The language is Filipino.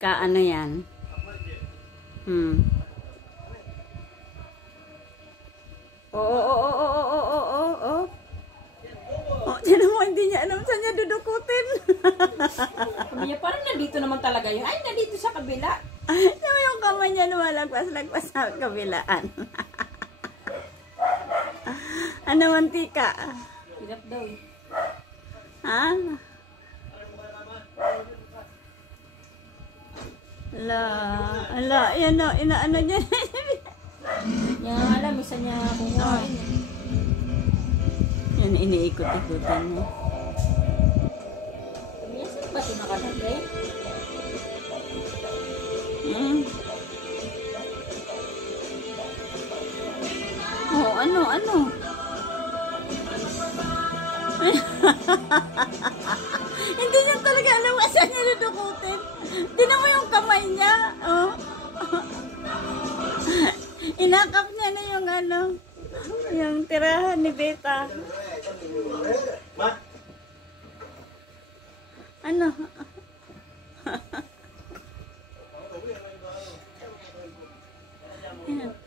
Ano yan? Oo. Oh, tiyan mo, hindi niya alam saan niya dudukutin. Kamiya, parang nandito naman talaga yun. Ay, nandito sa kabila. Tiyan mo yung kamay niya lumalagpas-lagpas sa kabilaan. Ano, mantika? Hirap daw eh. Ha? Ala, yan o, inaano niya. Yan nga alam, isa niya kumuhain eh. Yan, iniikot-ikutan mo. Kamiya, saan ba ito nakalagay? Oh, ano? Hindi niya talaga alam kung saan niya dudukutin. Tingnan mo yung kamay niya. Oh. Inakap niya na yung yung tirahan ni Beta. Ano? Yan.